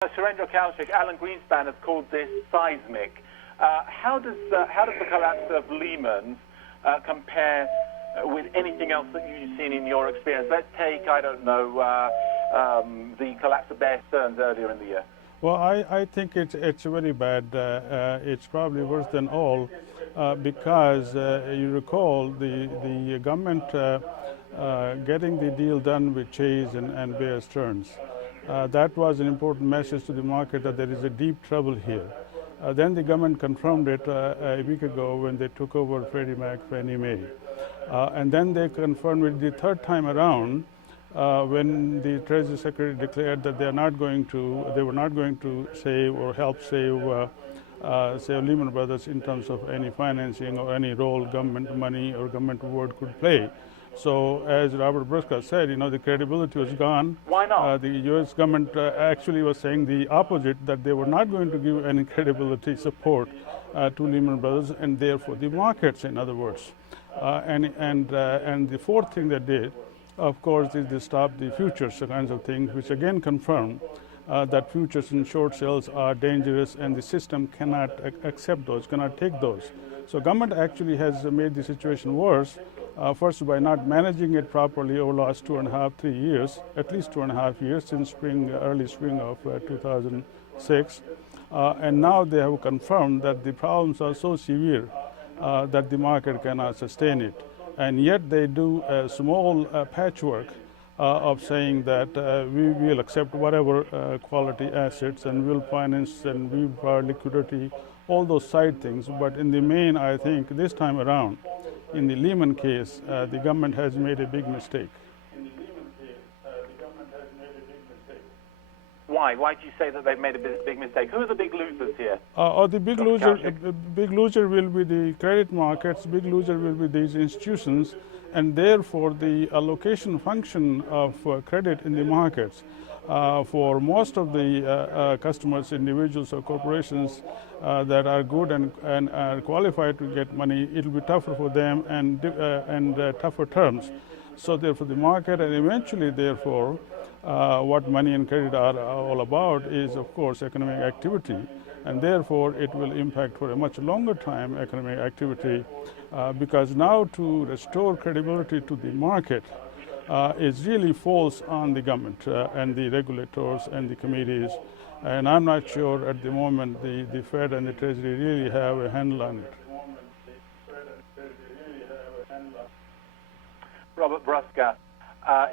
Surendra Kaushik, Alan Greenspan has called this seismic. How does the collapse of Lehman compare with anything else that you've seen in your experience? Let's take, I don't know, the collapse of Bear Stearns earlier in the year. Well, I think it's very bad. It's probably worse than all because you recall the government getting the deal done with Chase and Bear Stearns. That was an important message to the market that there is a deep trouble here. Then the government confirmed it a week ago when they took over Freddie Mac, Fannie Mae. And then they confirmed it the third time around when the Treasury Secretary declared that they were not going to save or help save Lehman Brothers in terms of any financing or any role government money or government word could play. So, as Robert Briscoe said, the credibility was gone. Why not? The U.S. government actually was saying the opposite, that they were not going to give any credibility support to Lehman Brothers, and therefore the markets, in other words. And the fourth thing they did, of course, is they stopped the futures kinds of things, which again confirmed that futures and short sales are dangerous, and the system cannot accept those, cannot take those. So, government actually has made the situation worse. First, by not managing it properly over the last 2.5, 3 years, at least 2.5 years since early spring of 2006. And now they have confirmed that the problems are so severe that the market cannot sustain it. And yet they do a small patchwork of saying that we will accept whatever quality assets and we'll finance and we provide liquidity, all those side things. But in the main, I think this time around, in the Lehman case, the government has made a big mistake. Why? Why do you say that they've made a big mistake? Who are the big losers here? The big loser will be the credit markets, big loser will be these institutions, and therefore the allocation function of credit in the markets for most of the customers, individuals or corporations that are good and are qualified to get money, it will be tougher for them and tougher terms. So therefore the market, and eventually therefore what money and credit are all about is, of course, economic activity, and therefore it will impact for a much longer time economic activity because now to restore credibility to the market is really falls on the government and the regulators and the committees, and I'm not sure at the moment the Fed and the Treasury really have a handle on it. Robert Briscoe,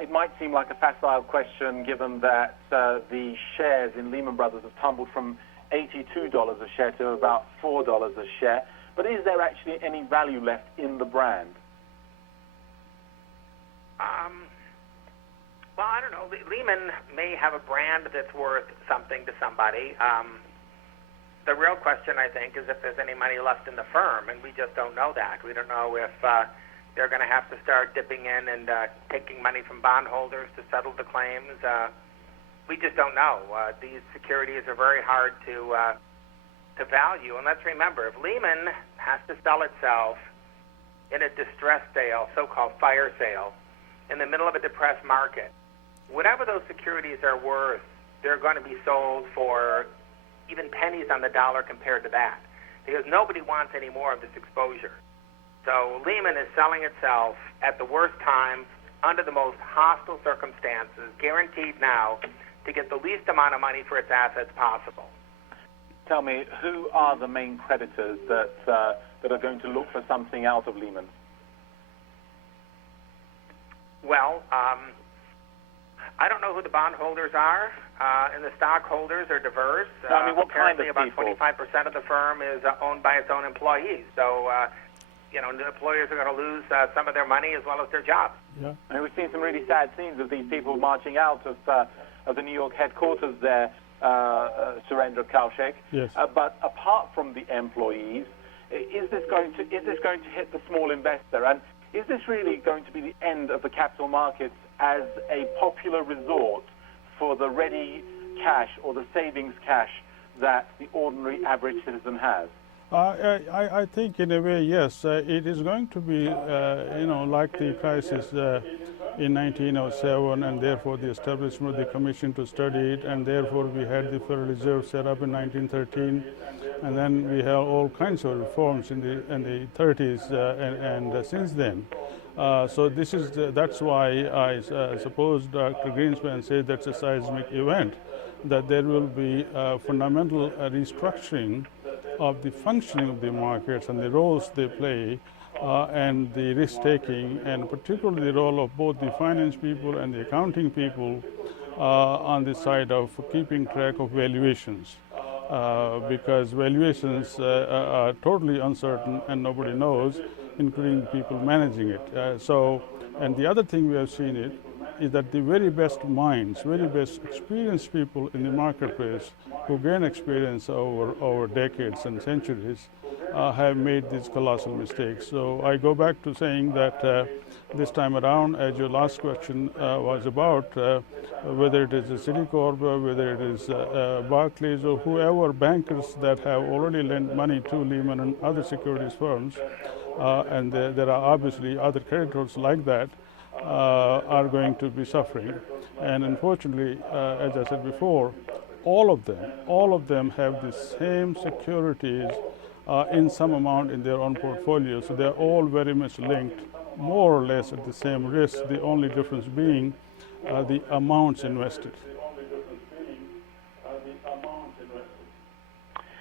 it might seem like a facile question given that the shares in Lehman Brothers have tumbled from $82 a share to about $4 a share, but is there actually any value left in the brand? Well, I don't know. Lehman may have a brand that's worth something to somebody. The real question, I think, is if there's any money left in the firm, and we just don't know that. We don't know if they're going to have to start dipping in and taking money from bondholders to settle the claims. We just don't know. These securities are very hard to value. And let's remember, if Lehman has to sell itself in a distress sale, so-called fire sale, in the middle of a depressed market, whatever those securities are worth, they're going to be sold for even pennies on the dollar compared to that, because nobody wants any more of this exposure. So Lehman is selling itself at the worst times, under the most hostile circumstances, guaranteed now to get the least amount of money for its assets possible. Tell me, who are the main creditors that are going to look for something out of Lehman? Well, I don't know who the bondholders are, and the stockholders are diverse. I mean, what kind of about people? 25% of the firm is owned by its own employees. So, the employers are going to lose some of their money as well as their jobs. Yeah. I mean, we've seen some really sad scenes of these people marching out of the New York headquarters there, Surendra Kaushik. Yes. But apart from the employees, is this going to hit the small investor? And is this really going to be the end of the capital markets as a popular resort for the ready cash or the savings cash that the ordinary average citizen has? I think in a way, yes. It is going to be, like the crisis in 1907, and therefore the establishment of the commission to study it, and therefore we had the Federal Reserve set up in 1913, and then we have all kinds of reforms in the 30s and since then. So this is that's why I suppose Dr. Greenspan said that's a seismic event, that there will be fundamental restructuring of the functioning of the markets and the roles they play, and the risk-taking, and particularly the role of both the finance people and the accounting people on the side of keeping track of valuations, because valuations are totally uncertain and nobody knows, including people managing it. And the other thing we have seen is that the very best minds, very best experienced people in the marketplace who gain experience over decades and centuries have made these colossal mistakes. So I go back to saying that this time around, as your last question was about, whether it is a Citicorp, whether it is Barclays, or whoever bankers that have already lent money to Lehman and other securities firms, and there are obviously other creditors like that, are going to be suffering. And unfortunately, as I said before, all of them have the same securities in some amount in their own portfolio. So they're all very much linked, more or less at the same risk, the only difference being the amounts invested.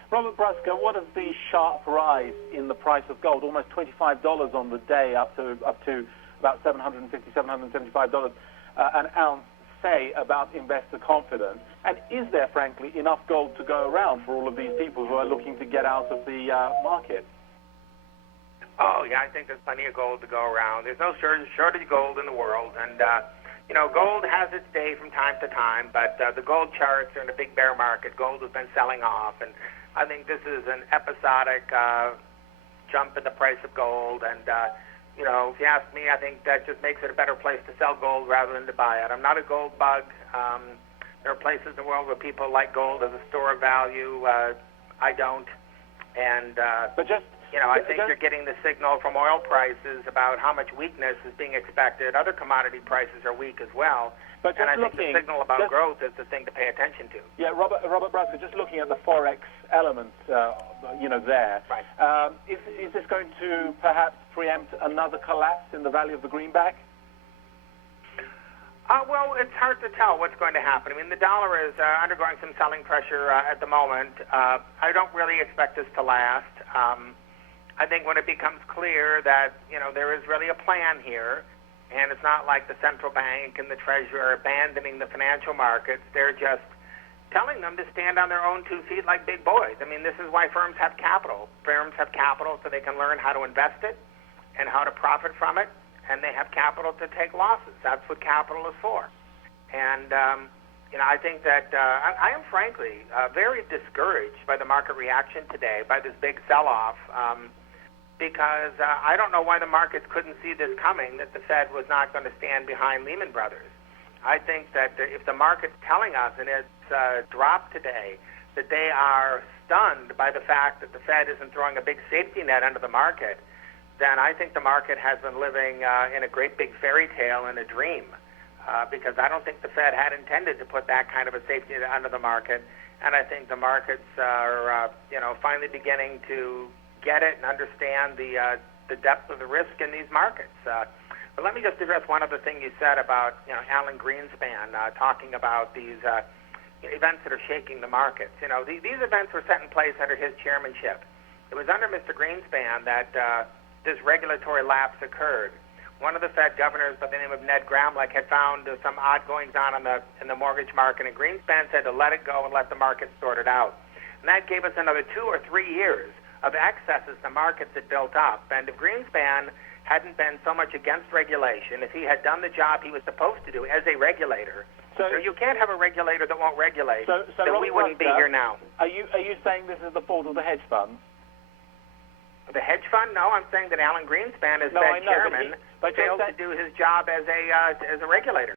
Robert Brusca, what is the sharp rise in the price of gold, almost $25 on the day, up to about $750, $775 an ounce, say about investor confidence? And is there, frankly, enough gold to go around for all of these people who are looking to get out of the market? Oh, yeah, I think there's plenty of gold to go around. There's no shortage of gold in the world. And, gold has its day from time to time, but the gold charts are in a big bear market. Gold has been selling off, and I think this is an episodic jump in the price of gold. And, if you ask me, I think that just makes it a better place to sell gold rather than to buy it. I'm not a gold bug. There are places in the world where people like gold as a store of value. I don't. And I think you're getting the signal from oil prices about how much weakness is being expected. Other commodity prices are weak as well. And I think the signal about growth is the thing to pay attention to. Yeah, Robert Brusca, just looking at the Forex element, there. Right. Is this going to perhaps preempt another collapse in the value of the greenback? Well, it's hard to tell what's going to happen. I mean, the dollar is undergoing some selling pressure at the moment. I don't really expect this to last. I think when it becomes clear that, there is really a plan here, and it's not like the central bank and the Treasury are abandoning the financial markets, they're just telling them to stand on their own 2 feet like big boys. I mean, this is why firms have capital. Firms have capital so they can learn how to invest it and how to profit from it, and they have capital to take losses. That's what capital is for. And, I think that I am frankly very discouraged by the market reaction today, by this big sell-off, because I don't know why the markets couldn't see this coming, that the Fed was not going to stand behind Lehman Brothers. I think that if the market's telling us in its drop today that they are stunned by the fact that the Fed isn't throwing a big safety net under the market, then I think the market has been living in a great big fairy tale and a dream, because I don't think the Fed had intended to put that kind of a safety net under the market, and I think the markets are, finally beginning to get it and understand the depth of the risk in these markets. But let me just address one other thing you said about Alan Greenspan talking about these events that are shaking the markets. These events were set in place under his chairmanship. It was under Mr. Greenspan that this regulatory lapse occurred. One of the Fed governors by the name of Ned Gramlich had found some odd goings on in the mortgage market, and Greenspan said to let it go and let the market sort it out. And that gave us another 2 or 3 years of excesses the markets had built up. And if Greenspan hadn't been so much against regulation, if he had done the job he was supposed to do as a regulator, so you can't have a regulator that won't regulate, then we wouldn't be here now. Are you saying this is the fault of the hedge funds? The hedge fund? No, I'm saying that Alan Greenspan, as Fed chairman, failed to do his job as a regulator.